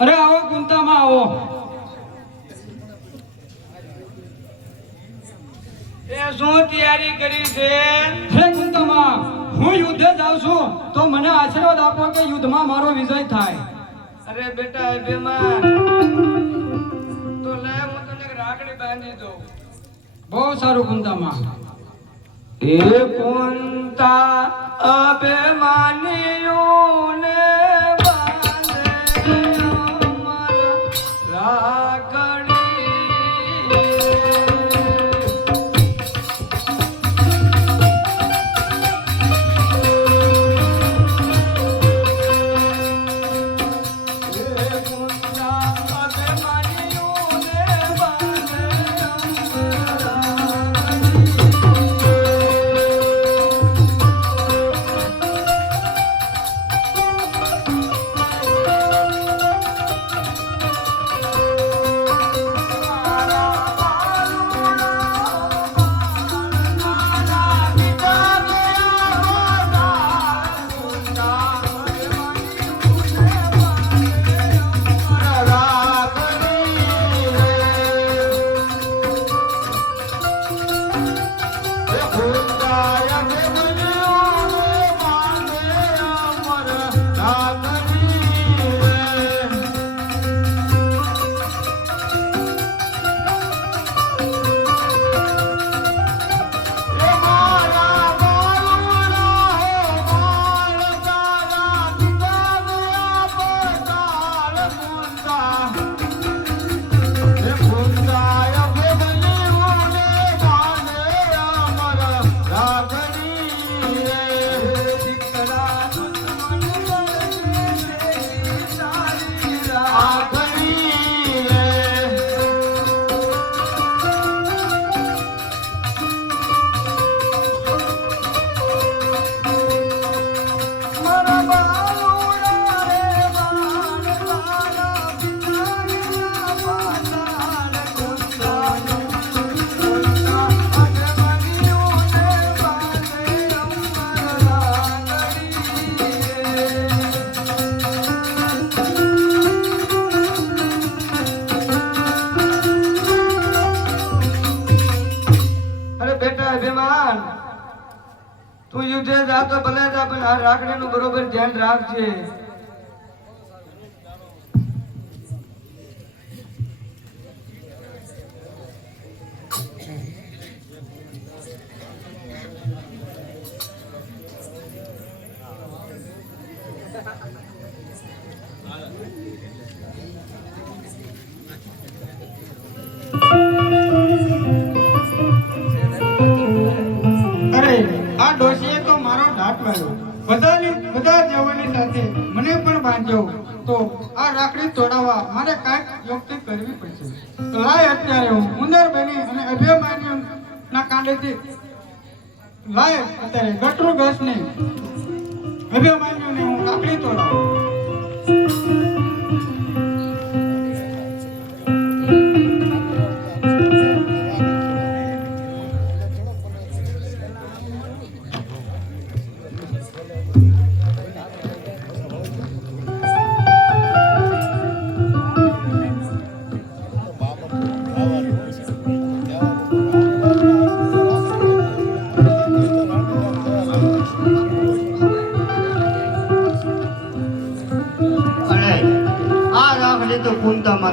અરે આવો કુંતામાં આવો. એ શું તૈયારી કરી છે? હે કુંતામાં હું યુદ્ધે જાઉં છું તો મને આશીર્વાદ આપો કે યુદ્ધમાં મારો વિજય થાય. અરે બેટા અભિમાન. તો લે હું તને રાખડી બાંધી દઉં. બહુ સારું કુંતામાં એ કુંતા અભિમાનીઓને અરે તું યુદ્ધે જા તો ભલે જા પણ આ રાખડીનું બરોબર ધ્યાન રાખજે. ડોશીએ તો મારો ઢાટ વાળ્યો. બધાની, બધા જવાની સાથે મને પણ બાંધ્યો. તો આ રાખડી તોડાવવા મારે કાંઈક યુક્તિ કરવી પડશે. તો લાય અત્યારે હું ઉંદર બની અને અભિમાન્યુ ના કાંડેથી લાય અત્યારે ગટરું ઘસને અભિમાન્યુને હું રાખડી તોડાવું.